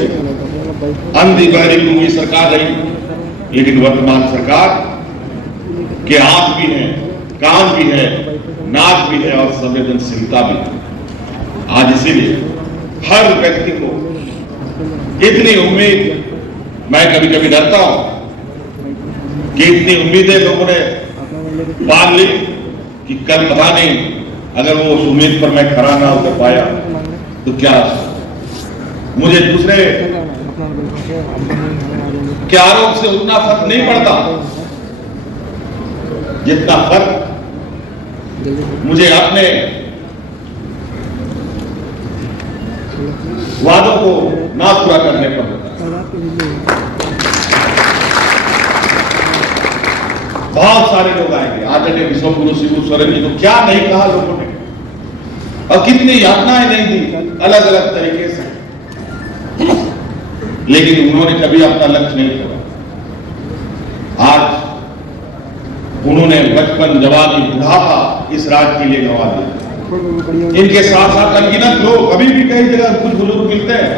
थे। अंधी बहरी लूंगी सरकार रही, लेकिन वर्तमान सरकार के आंख भी है, कान भी है, नाक भी है और संवेदनशीलता भी है। आज इसीलिए हर व्यक्ति को इतनी उम्मीद, मैं कभी कभी डरता हूं कि इतनी उम्मीदें लोगों ने बांध ली कि कल पता नहीं अगर वो उस उम्मीद पर मैं खड़ा ना उतर पाया तो क्या मुझे दूसरे के आरोप से उतना फर्क नहीं पड़ता जितना फर्क मुझे अपने वादों को ना पूरा करने पर होता है। बहुत सारे लोग आएंगे, आदरणीय विश्वगुरु शिबू सोरेन जी को क्या नहीं कहा लोगों ने और कितनी यातनाएं नहीं दी अलग अलग तरीके से, लेकिन उन्होंने कभी अपना लक्ष्य नहीं छोड़ा। आज उन्होंने बचपन, जवानी, बुढ़ापा इस राज्य के लिए गंवा दिया। इनके साथ साथ अनगिनत लोग अभी भी कई जगह कुछ बुजुर्ग मिलते हैं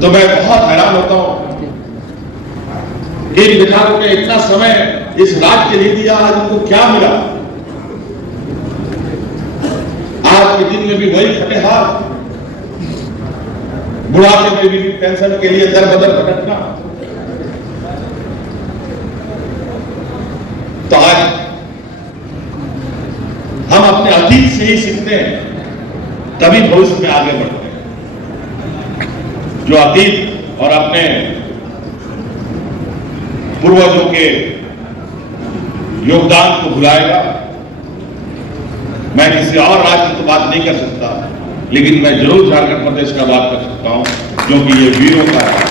तो मैं बहुत हैरान होता हूं। इन विधायकों ने इतना समय इस राज्य के लिए दिया, आज उनको क्या मिला? आज के दिन में भी वही फटे हाथ, बुढ़ापे में भी पेंशन के लिए दर बदर भटकना। तो आज हम अपने अतीत से ही सीखते हैं, तभी भविष्य में आगे बढ़ते हैं। जो अतीत और अपने पूर्वजों के योगदान को भुलाएगा, मैं किसी और राज्य की तो बात नहीं कर सकता, लेकिन मैं जरूर झारखंड प्रदेश का बात कर सकता हूं, क्योंकि ये वीरों का है।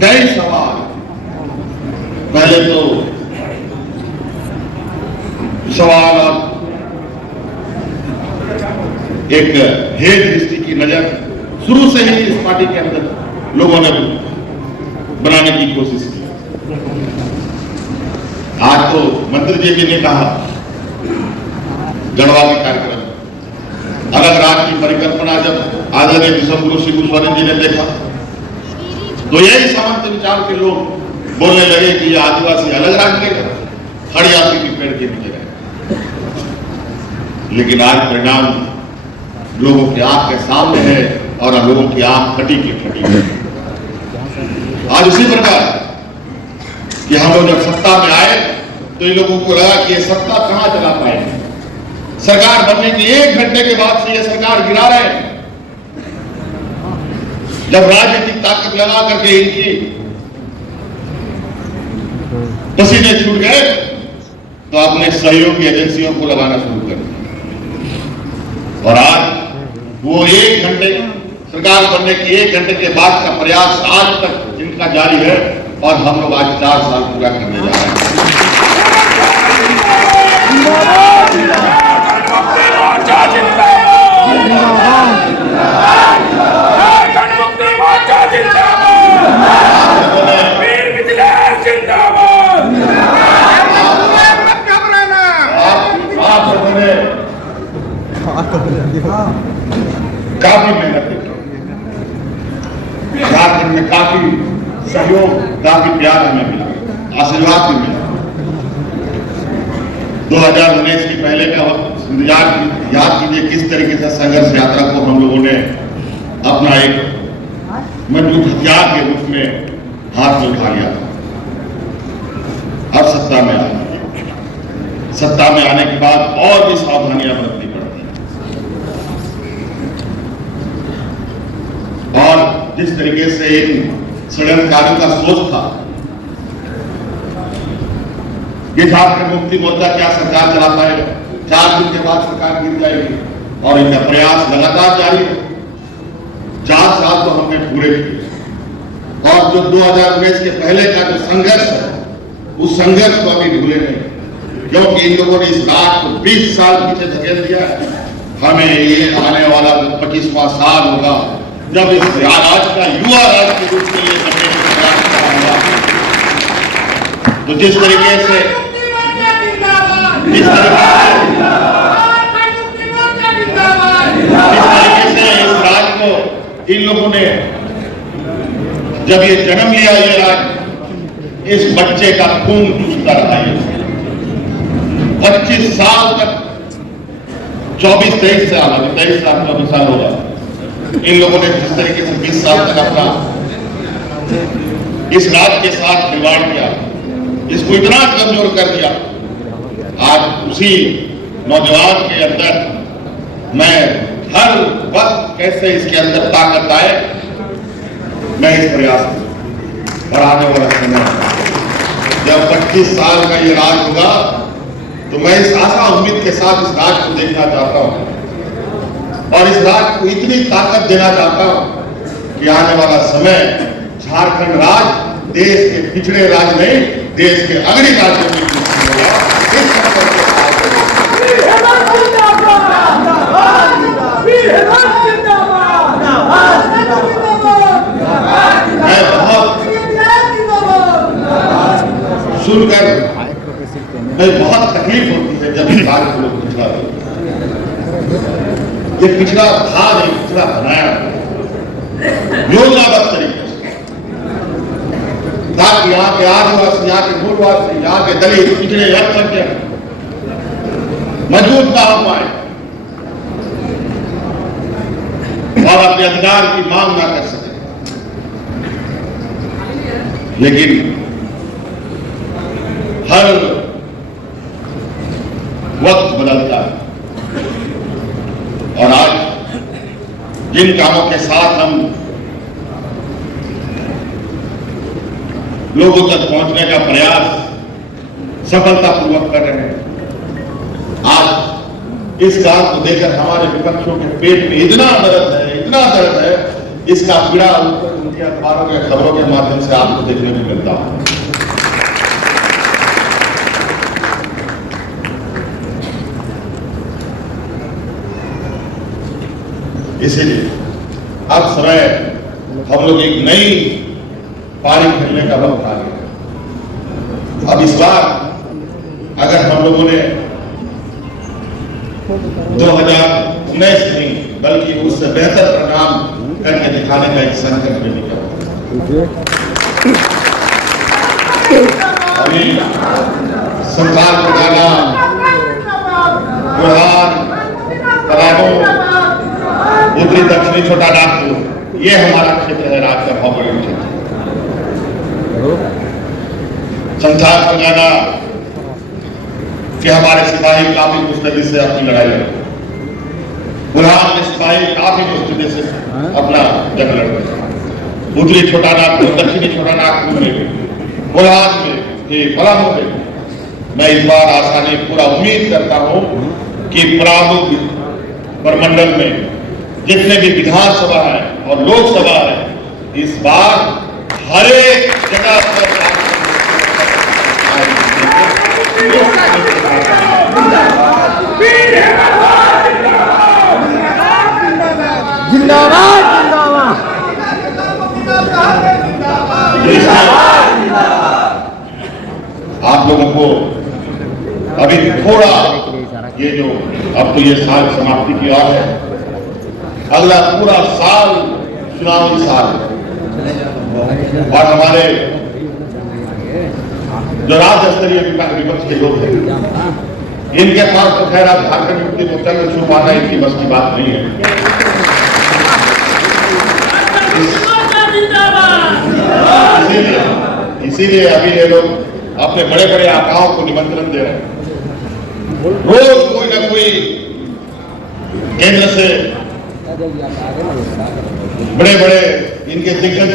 कई सवाल, पहले तो सवाल और एक हेय दृष्टि की नजर शुरू से ही इस पार्टी के अंदर लोगों ने बनाने की कोशिश की। आज तो मंत्री जी ने कहा गढ़वा के कार्यक्रम अलग राज्य की परिकल्पना जब आदरणीय विश्वगुरु शिबू सोरेन जी ने देखा तो यही सामंत विचार के लोग बोलने लगे कि ये आदिवासी अलग राज्य के हरियाणा के पेड़ के नीचे रहे। लेकिन आज परिणाम लोगों की आंख के सामने है और लोगों की आंख फटी की फटी है। आज उसी प्रकार कि हम लोग जब सत्ता में आए तो इन लोगों को लगा कि ये सत्ता कहां चला पाएंगे। सरकार बनने के 1 घंटे के बाद से ये सरकार गिरा रहे हैं। जब राजनीतिक ताकत लगा करके इनकी पसीने छूट गए तो अपने सहयोगी एजेंसियों को लगाना शुरू कर दिया। और आज वो 1 घंटे सरकार बनने की 1 घंटे के बाद का प्रयास आज तक इनका जारी है और हम लोग आज 4 साल पूरा करने जा रहे हैं। काफी मेहनत झारखंड में काफी सहयोग, काफी प्यार हमें मिला, आशीर्वाद भी मिला। 2019 की पहले का याद कीजिए किस तरीके से संघर्ष यात्रा को हम लोगों ने अपना एक मजबूत हथियार के रूप में हाथ में उठा लिया था। अब सत्ता में आए, सत्ता में आने के बाद और भी सावधानियां बरतनी पड़ती हैं। और जिस तरीके से इन षड्यंत्रकारियों का सोच था कि झारखंड मुक्ति मोर्चा क्या सरकार चला पाएगा, 4 दिन के बाद सरकार गिर जाएगी और इनका प्रयास लगातार जारी है। 4 साल तो हमने पूरे किए और जो 2019 के पहले का जो संघर्ष है उस संघर्ष को अभी भूले नहीं, क्योंकि इन लोगों ने इस रात को 20 साल पीछे धकेल दिया है। हमें ये आने वाला 25वां साल होगा जब इस राज्य का युवा राज्य के रूप में ये तो जिस तरीके से इस राज को इन लोगों ने जब ये जन्म लिया, ये राज इस बच्चे का खून चूसता रहा है 25 साल तक, 24-23 साल, अभी 23 साल 24 साल होगा। इन लोगों ने जिस तरीके से 20 साल तक अपना इस राज के साथ खिलवाड़ किया, इसको इतना कमजोर कर दिया, आज उसी नौजवान के अंदर मैं हर वक्त कैसे इसके अंदर ताकत आए, मैं इस प्रयास और आने वाला समय जब 25 साल का ये राज होगा तो मैं इस आशा उम्मीद के साथ इस राज को देखना चाहता हूं और इस राज को इतनी ताकत देना चाहता हूं कि आने वाला समय झारखंड राज देश के पिछड़े राज्य नहीं, देश के अग्रणी राज्यों में सुनकर मैं बहुत तकलीफ होती है जब इस राज को लोग पिछड़ा, ये पिछड़ा था नहीं, पिछड़ा बनाया योजनाबद्ध तरीके से, ताकि यहाँ के आदिवासी, यहाँ के मूलवासी, यहाँ के दलित, पिछड़े, अल्पसंख्यक मजबूत ना हो पाए और अपने अधिकार की मांग ना कर सके। लेकिन हर वक्त बदलता है और आज जिन कामों के साथ हम लोगों तक पहुंचने का प्रयास सफलतापूर्वक कर रहे हैं, आज इस काम को देखकर हमारे विपक्षों के पेट में इतना दर्द है, इसका पीड़ा उनके अखबारों के खबरों के माध्यम से आपको देखने को मिलता है। इसीलिए अब समय हम लोग एक नई पारी खेलने का वक्त आ गया। अब इस बार अगर हम लोगों ने 2019 नहीं बल्कि उससे बेहतर परिणाम करके दिखाने का एक संकल्प भी लिया। अभी संसार को गाना, बुरहान, तलाबों, उत्तरी दक्षिणी छोटा नागपुर, ये हमारा क्षेत्र है, राज का भौगोलिक क्षेत्र। संसार को गाना कि हमारे सिपाही काफी मुस्तैदी से अपनी लड़ाई लड़ते, बुरहान में सिपाही काफी मुस्तैदी से अपना जंग लड़ते, उत्तरी छोटा नागपुर, दक्षिणी छोटा नागपुर में, बुरहान में, पलामू में। मैं इस बार आसानी पूरा उम्मीद करता हूं कि पलामू प्रमंडल में जितने भी विधानसभा है और लोकसभा है, इस बार हर एक जगह पर जिंदाबाद आप लोगों को अभी थोड़ा ये जो अब तो ये साल समाप्ति की ओर है, अगला पूरा साल चुनावी साल और हमारे जो राज्य स्तरीय विपक्ष के लोग हैं, इनके पास तो खैर आप झारखंड मुक्ति मोर्चा को छू पाना इनकी बस की बात नहीं है। इसीलिए अभी ये लोग अपने बड़े बड़े आकाओं को निमंत्रण दे रहे हैं। रोज कोई ना कोई केंद्र से बड़े बड़े इनके दिग्गज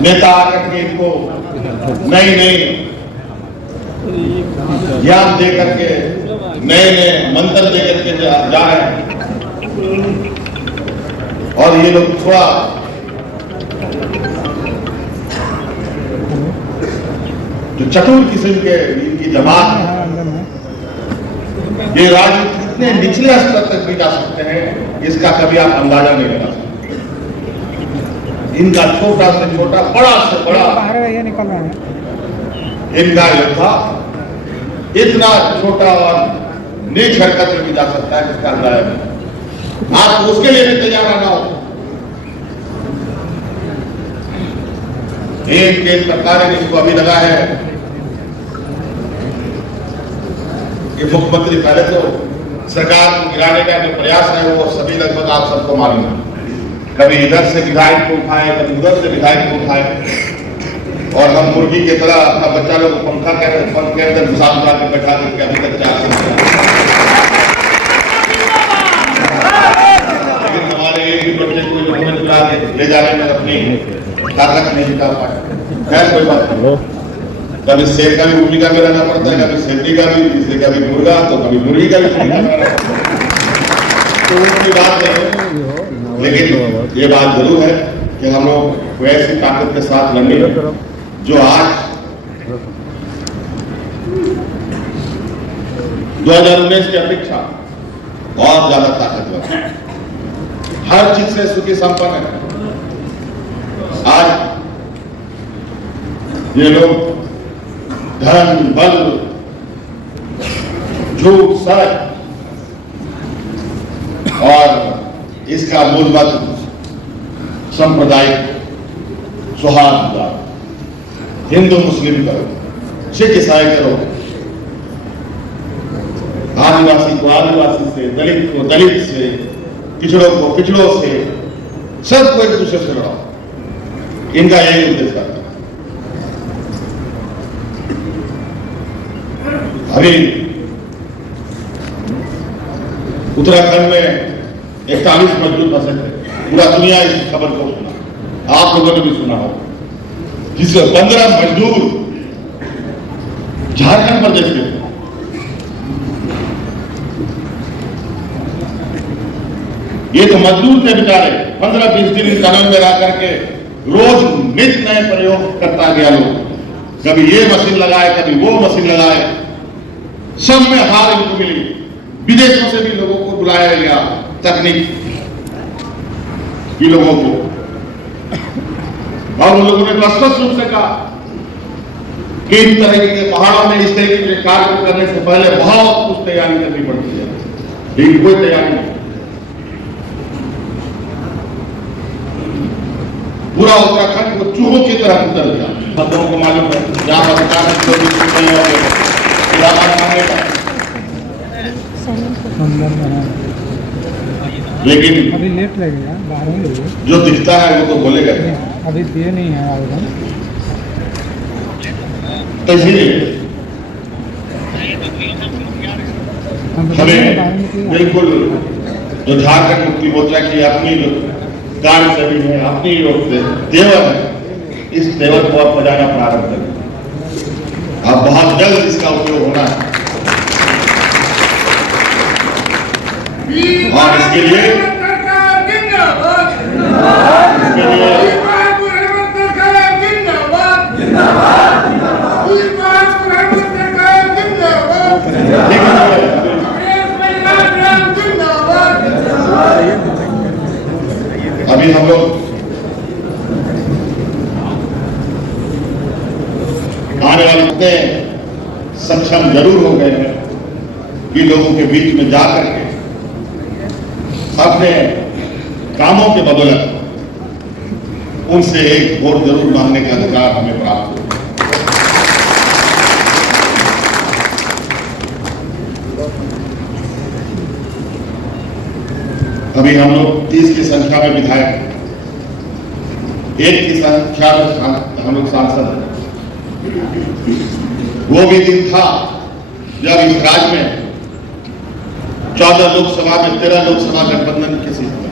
नेता आकर के इनको नई नई ज्ञान दे करके, नए नए मंत्र दे करके जा रहे हैं और ये लोग थोड़ा जो चतुर किस्म के इनकी जमात है, ये राजनीति कितने निचले स्तर तक भी जा सकते हैं, इसका कभी आप अंदाजा नहीं लगा सकते। इनका छोटा से छोटा, बड़ा से बड़ा इनका योद्धा इतना छोटा और नीच हरकत में भी जा सकता है जिसका अंदाजा नहीं। आप उसके लिए भी तैयार आना हो। एक केस सरकार ने इसको अभी लगा है कि मुख्यमंत्री पहले तो सरकार को गिराने का जो प्रयास है वो सभी लगभग आप सबको मालूम है। कभी इधर से विधायक को उठाए, कभी उधर से विधायक को उठाए, और हम मुर्गी की तरह अपना बच्चा लोग पंखा के अंदर घुसा के बैठा करके अभी तक जा सकते हैं। लेकिन हमारे एक भी बच्चे को इन्होंने चुरा ले जाने में अपनी ताकत नहीं दिखा पाए। खैर कोई बात नहीं, कभी शेर का भी भूमिका में रहना पड़ता है, कभी शेरनी का भी, किसी का भी मुर्गा तो कभी मुर्गी का भी भूमिका में रहना पड़ता है। तो उनकी बात नहीं, लेकिन ये बात जरूर है कि हम लोग वैसी ताकत के साथ लड़ेंगे जो आज 2019 की अपेक्षा बहुत ज्यादा ताकतवर है, हर चीज से सुखी संपन्न है। आज ये लोग धन बल झूठ सच और इसका मूल मंत्र सांप्रदायिक सौहार्द, हिंदू मुस्लिम करो, सिख ईसाई करो, आदिवासी को आदिवासी से, दलित को दलित से, पिछड़ों को पिछड़ों से, सबको एक दूसरे से लड़ाओ, इनका यही उद्देश्य है। अभी उत्तराखंड में 41 मजदूर फंसे थे, पूरा दुनिया इस खबर को सुना, आप लोगों ने भी सुना हो, जिसमें 15 मजदूर झारखंड प्रदेश के थे। ये तो मजदूर थे बेचारे, 15-20 दिन इस कानून में रह करके रोज नित्य नए प्रयोग करता गया। लोग कभी ये मशीन लगाए, कभी वो मशीन लगाए, सब में हार इनको मिली। विदेशों से भी लोगों को बुलाया गया, तकनीक लोगों को, और उन लोगों ने स्पष्ट रूप से कहा कि इन तरह के पहाड़ों में इस तरह के कार्य को करने से पहले बहुत कुछ तैयारी करनी पड़ती है, लेकिन कोई तैयारी नहीं। पूरा उत्तराखंड को चूहों की तरह उतर गया। लोगों को मालूम है जहां लेकिन अभी लेट लगेगा, 12 जो दिखता है वो तो बोलेगा, अभी दिए नहीं है आवेदन, तो इसीलिए हमें बिल्कुल जो झारखंड मुक्ति मोर्चा की अपनी कार्य सभी है, अपनी तेवर है, इस तेवर को अब बजाना प्रारंभ करें। अब बहुत जल्द इसका उपयोग होना है और इसके लिए अभी हम लोग आने वाले हफ्ते सक्षम जरूर हो गए हैं कि लोगों के बीच में जाकर के अपने कामों के बदौलत उनसे एक वोट जरूर मांगने का अधिकार हमें प्राप्त हो। अभी हम लोग 30 की संख्या में विधायक, 1 की संख्या में हम लोग सांसद हैं। वो भी दिन था जब इस राज्य में 14 लोकसभा में 13 लोकसभा गठबंधन की सीट में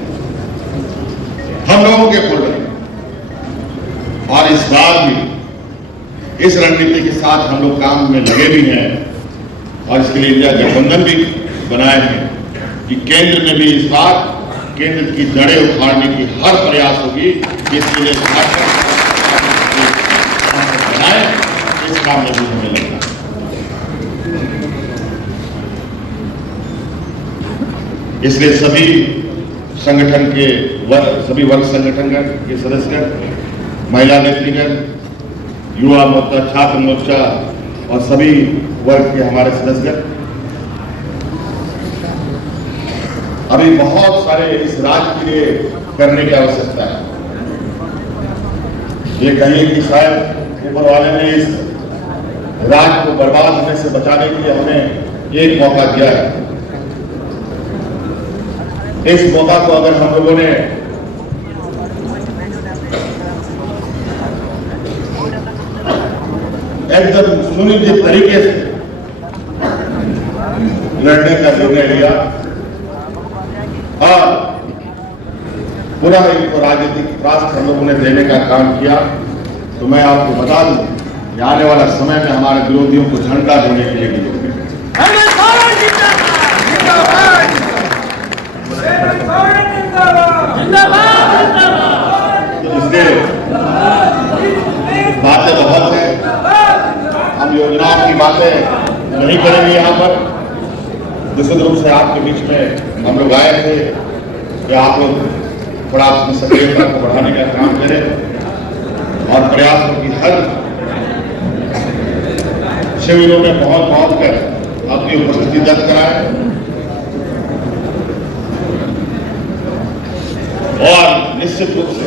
हम लोगों के फोल्डर में, और इस बार भी इस रणनीति के साथ हम लोग काम में लगे भी हैं और इसके लिए इंडिया गठबंधन भी बनाए हैं कि केंद्र में भी इस बार केंद्र की जड़ें उखाड़ने की हर प्रयास होगी। इसके लिए बनाए, इस काम में भी हमें लगना। इसलिए सभी संगठन के सभी वर्ग संगठन के सदस्यगण, महिला नेतृगण, युवा मोर्चा, छात्र मोर्चा और सभी वर्ग के हमारे सदस्य, अभी बहुत सारे इस राज्य के लिए करने की आवश्यकता है। ये कहिए कि शायद ऊपर वाले ने इस राज्य को बर्बाद होने से बचाने के लिए हमें एक मौका दिया है। इस मौका को अगर हम लोगों ने एकदम सुनिश्चित तरीके से लड़ने का निर्णय लिया और पुनः इनको राजनीतिक राष्ट्र हम लोगों ने देने का काम किया, तो मैं आपको बता दूं कि आने वाला समय में हमारे विरोधियों को झंडा देने के लिए भी इसलिए बातें बहुत है, हम योजनाओं की बातें नहीं करेंगे। यहाँ पर निश्चित रूप से आपके बीच में हम लोग आए थे कि आप लोग थोड़ा अपनी सक्रियता को बढ़ाने का काम करें और प्रयास हो कि हर शिविरों में पहुंच कर अपनी उपस्थिति दर्ज कराएं और निश्चित रूप से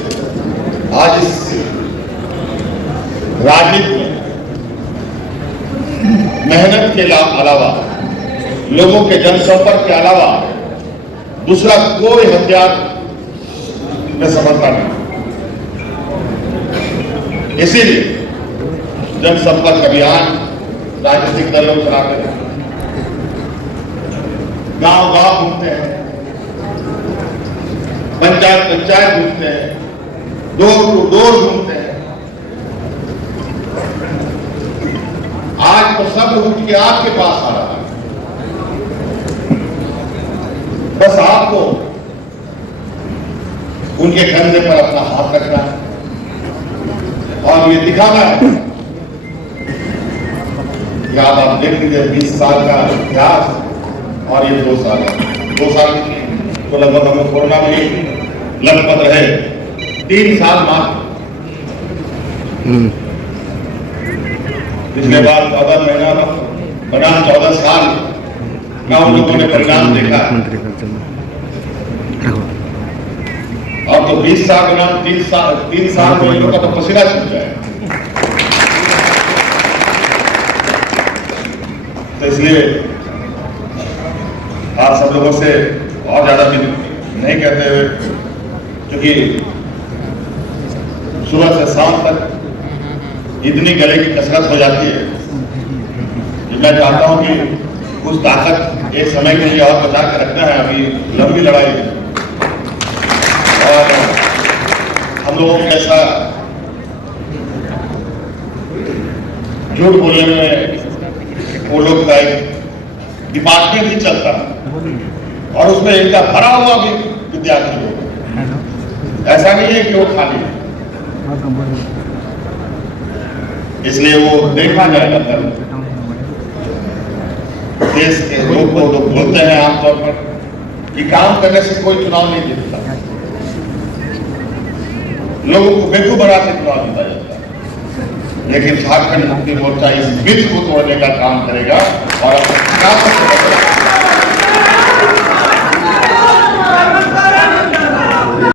आज इस राजनीति में मेहनत के अलावा, लोगों के जनसंपर्क के अलावा दूसरा कोई हथियार में समझता नहीं। इसीलिए जनसंपर्क अभियान राजनीतिक दलों चलाते हैं, गांव गांव घूमते हैं, पंचायत घूमते हैं, डोर टू डोर घूमते हैं। आज तो सब उठ के आपके पास आ रहा है, बस आपको उनके कंधे पर अपना हाथ रखना है और ये दिखाना है कि आप देख लीजिए 20 साल का इतिहास और ये 2 साल तो लगभग हमें कोरोना में लगभग रहे 3 साल मात्र। पिछले बार 14 महीना बना 14 साल का उन लोगों ने परिणाम देखा। अब तो 20 साल बना 3 साल में लोगों का तो पसीना छूट जाए। तो इसलिए आप सब लोगों से और ज्यादा नहीं कहते हुए, क्योंकि सुबह से शाम तक इतनी गले की कसरत हो जाती है कि मैं चाहता हूं कि कुछ ताकत एक समय के लिए और बचा कर रखना है। अभी लंबी लड़ाई है और हम लोगों को ऐसा झूठ बोलने में वो लोग का एक डिपार्टमेंट ही चलता है और उसमें इनका भरा हुआ भी विद्यार्थी लोग, ऐसा नहीं है कि वो खाली है। इसलिए वो देखा जाएगा देश के लोग को लोग बोलते हैं आमतौर पर कि काम करने से कोई चुनाव नहीं जीतता, लोगों को बेवकूफ बना के चुनाव जीता जाता है। लेकिन झारखंड मुक्ति मोर्चा इस मिथ को तोड़ने का काम करेगा और अपने